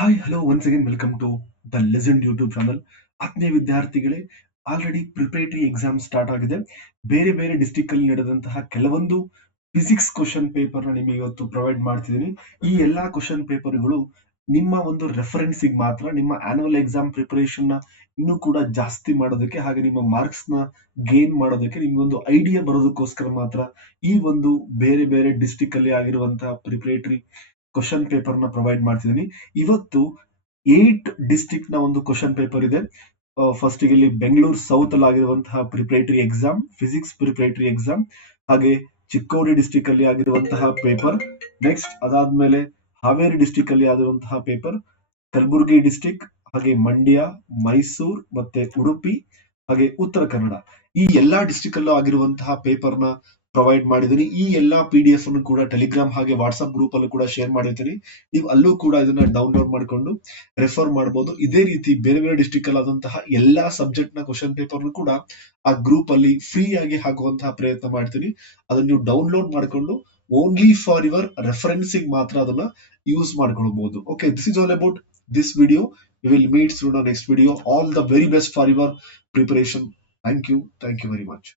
Hi hello once again welcome to the legend YouTube channel. ಆತ್ಮೀಯ ವಿದ್ಯಾರ್ಥಿಗಳೇ, already preparatory exam start ಆಗಿದೆ. ಬೇರೆ ಬೇರೆ ಡಿಸ್ಟಿಕ್ ಅಲ್ಲಿ ನಡೆದಂತಹ ಕೆಲವೊಂದು ಫಿಸಿಕ್ಸ್ ಕ್ವಶನ್ ಪೇಪರ್ ನ ನಿಮಗೆ ಇವತ್ತು ಪ್ರೊವೈಡ್ ಮಾಡ್ತಿದ್ದೀನಿ. ಈ ಎಲ್ಲಾ ಕ್ವಶನ್ ಪೇಪರ್ಗಳು ನಿಮ್ಮ ಒಂದು ರೆಫರೆನ್ಸಿಗೆ ಮಾತ್ರ, ನಿಮ್ಮ ಆನ್ಯುವಲ್ ಎಕ್ಸಾಮ್ ಪ್ರಿಪರೇಷನ್ ನ ಇನ್ನೂ ಕೂಡ ಜಾಸ್ತಿ ಮಾಡೋದಕ್ಕೆ, ಹಾಗೆ ನಿಮ್ಮ ಮಾರ್ಕ್ಸ್ ನ ಗೇನ್ ಮಾಡೋದಕ್ಕೆ, ನಿಮ್ಗೊಂದು ಐಡಿಯಾ ಬರೋದಕ್ಕೋಸ್ಕರ ಮಾತ್ರ ಈ ಒಂದು ಬೇರೆ ಬೇರೆ ಡಿಸ್ಟಿಕ್ ಅಲ್ಲಿ ಆಗಿರುವಂತಹ ಪ್ರಿಪರೇಟರಿ ಕ್ವಶನ್ ಪೇಪರ್ ನ ಪ್ರೊವೈಡ್ ಮಾಡ್ತಿದ್ದೀನಿ. ಇವತ್ತು 8 ಡಿಸ್ಟ್ರಿಕ್ಟ್ ನ ಒಂದು ಕ್ವಶನ್ ಪೇಪರ್ ಇದೆ. ಫಸ್ಟ್ ಇಲ್ಲಿ ಬೆಂಗಳೂರು ಸೌತ್ ಅಲ್ಲಿ ಆಗಿರುವಂತಹ preparatory exam, physics preparatory exam, ಹಾಗೆ ಚಿಕ್ಕೋಡಿ ಡಿಸ್ಟ್ರಿಕ್ಟ್ ಅಲ್ಲಿ ಆಗಿರುವಂತಹ ಪೇಪರ್. ನೆಕ್ಸ್ಟ್ ಅದಾದ್ಮೇಲೆ ಹಾವೇರಿ ಡಿಸ್ಟ್ರಿಕ್ಟ್ ಅಲ್ಲಿ ಆಗಿರುವಂತಹ ಪೇಪರ್, ಕಲಬುರಗಿ ಡಿಸ್ಟ್ರಿಕ್ಟ್, ಹಾಗೆ ಮಂಡ್ಯ, ಮೈಸೂರು ಮತ್ತೆ ಉಡುಪಿ, ಹಾಗೆ ಉತ್ತರ ಕನ್ನಡ, ಈ ಎಲ್ಲಾ ಡಿಸ್ಟ್ರಿಕ್ಟ್ ಅಲ್ಲೂ ಆಗಿರುವಂತಹ ಪೇಪರ್ ನ ಪ್ರೊವೈಡ್ ಮಾಡಿದ್ದೀನಿ. ಈ ಎಲ್ಲಾ PDF ಅನ್ನು ಕೂಡ ಟೆಲಿಗ್ರಾಮ್ ಹಾಗೆ ವಾಟ್ಸ್ಆಪ್ ಗ್ರೂಪ್ ಅಲ್ಲೂ ಕೂಡ ಶೇರ್ ಮಾಡಿರ್ತೀನಿ. ನೀವು ಅಲ್ಲೂ ಕೂಡ ಇದನ್ನ ಡೌನ್ಲೋಡ್ ಮಾಡಿಕೊಂಡು ರೆಫರ್ ಮಾಡಬಹುದು. ಇದೇ ರೀತಿ ಬೇರೆ ಬೇರೆ ಡಿಸ್ಟ್ರಿಕ್ಟ್ ಅಲ್ಲಿ ಆದಂತಹ ಎಲ್ಲಾ ಸಬ್ಜೆಕ್ಟ್ ನ ಕ್ವಶನ್ ಪೇಪರ್ ಕೂಡ ಆ ಗ್ರೂಪ್ ಅಲ್ಲಿ ಫ್ರೀ ಆಗಿ ಹಾಕುವಂತಹ ಪ್ರಯತ್ನ ಮಾಡ್ತೀನಿ. ಅದನ್ನ ನೀವು ಡೌನ್ಲೋಡ್ ಮಾಡಿಕೊಂಡು ಓನ್ಲಿ ಫಾರ್ ಯುವರ್ ರೆಫರೆನ್ಸಿಂಗ್ ಮಾತ್ರ ಅದನ್ನ ಯೂಸ್ ಮಾಡ್ಕೊಳ್ಬಹುದು. Okay, this is all about this video. We will meet soon on next video. All the very best for your preparation. Thank you very much.